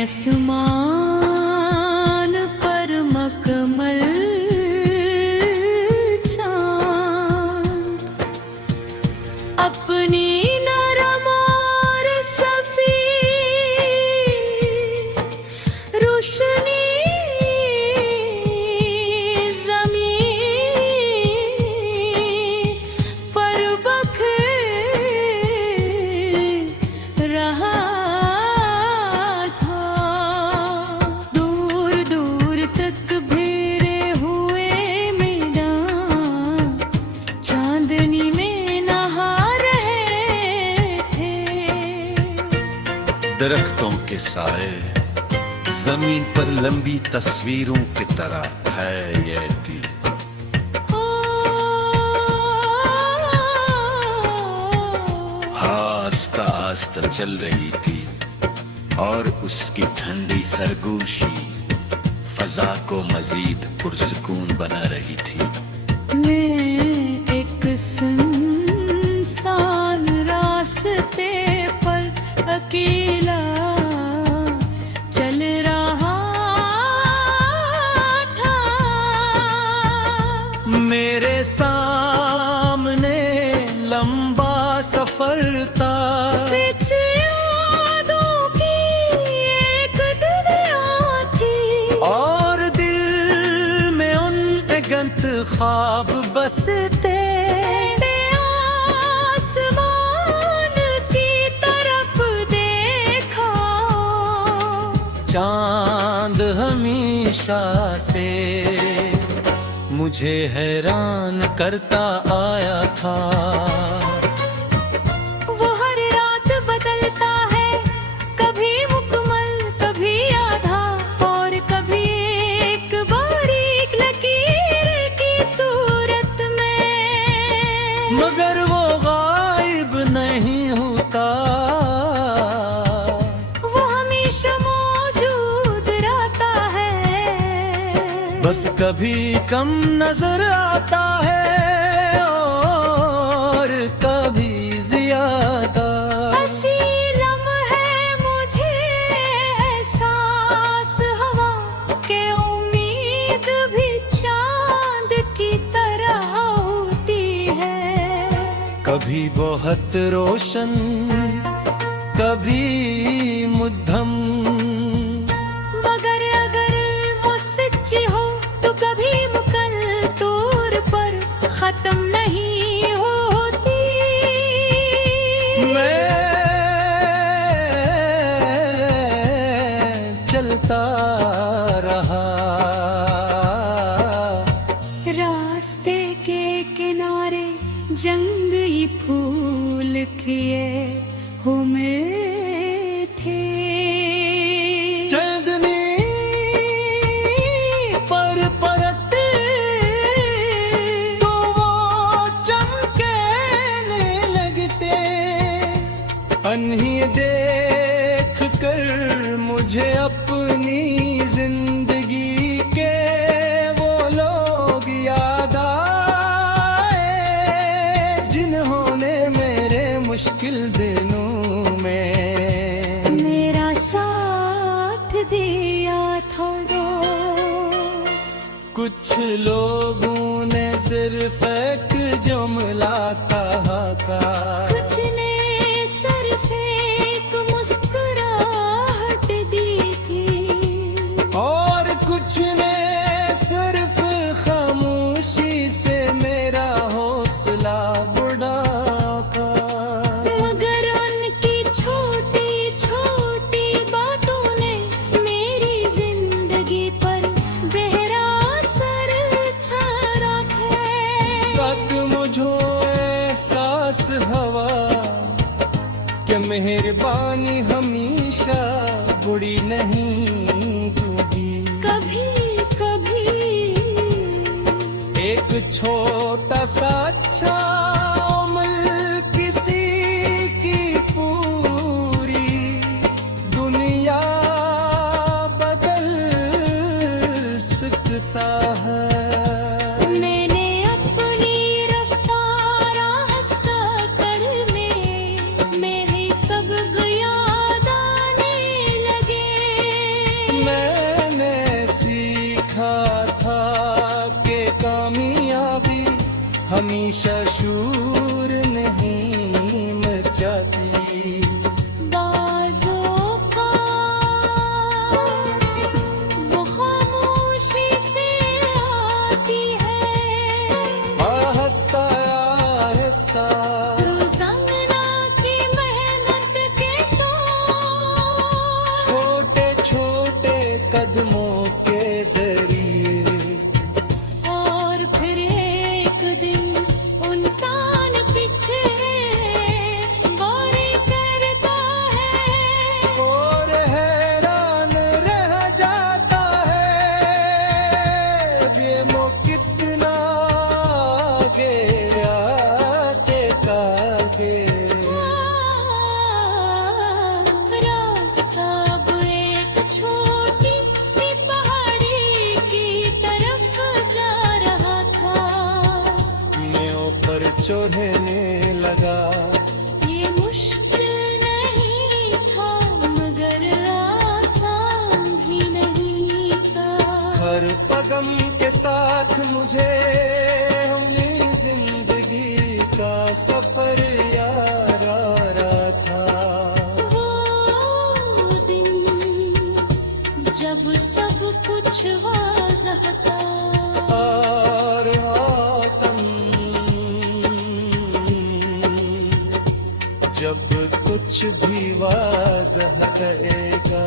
आसमान पर मखमल चांद अपनी नरम और सफी रोशनी ज़मीन पर बखेर रहा था। दूर दूर तक घेरे हुए मैदान चांदनी में नहा रहे थे। दरख्तों के साए जमीन पर लंबी तस्वीरों की तरह है ये थी। आस्ता आस्ता चल रही थी और उसकी ठंडी सरगोशी फजा को मजीद पुरसकून बना रही थी। मैं एक सुनसान रास्ते पर अकेला चल रहा था। मेरे सामने लंबा सफर था, पीछे यादों की एक दुनिया थी और दिल में उन गंत ख्वाब बसते। आसमान की तरफ देखा, चांद हमेशा से मुझे हैरान करता आया था। वो हर रात बदलता है, कभी मुकम्मल कभी आधा और कभी एक बारीक लकीर की सूरत में। मगर वो गायब नहीं होता, वो हमेशा मौजूद रहता है, बस कभी कम नजर आता है और कभी ज्यादा। हंसी लम्हे मुझे एहसास हवा के उम्मीद भी चांद की तरह होती है। कभी बहुत रोशन कभी मुद्धम, मगर अगर वो सच्ची हो तो कभी मुकल तौर पर खत्म नहीं होती। मैं चलता रहा, रास्ते के किनारे जंगली फूल खिए हुए थे। चांदनी पर परते तो वो चमकने लगते। अन्ही देख कर मुझे अपनी जिंदगी के वो लोग याद आए, जिन्होंने मेरे मुश्किल दिनों में मेरा साथ दिया था। कुछ लोगों ने सिर्फ एक जुमला कहा था, कुछ ने सिर्फ एक मुस्कुराहट दी थी और कुछ ने सिर्फ खामोशी से मेरा हौसला बढ़ाया। मगर उनकी छोटी छोटी बातों ने मेरी जिंदगी पर गहरा असर छोड़ा है। तक मुझे एहसास हवा कि मेहरबानी हमेशा बुरी नहीं होगी। कभी कभी एक छोटा सा अच्छा अमल किसी की पूरी दुनिया बदल सकता है। मैंने अपनी रफ्तार आहिस्ता कर में मेरे सब याद आने लगे। हमेशा शूर नहीं मचाती। बाजों का वो खामोशी से आती है, आहिस्ता आहिस्ता रोज़ाना की मेहनत के साथ, छोटे छोटे कदमों के जरिए और फिर एक दिन इंसान पीछे गौर करता है, और हैरान रह जाता है ये मो कितना आगे आगे आगे। रास्ता अब एक छोटी सी पहाड़ी की तरफ जा रहा था, मैं ऊपर चढ़ने लगा। ये मुश्किल नहीं था मगर आसान भी नहीं था, हर पगम के साथ मुझे अपनी जिंदगी का सफर याद आ रहा था। वो दिन जब सब कुछ वाज़ह था, और हातम जब कुछ भी वाज़ह रहेगा।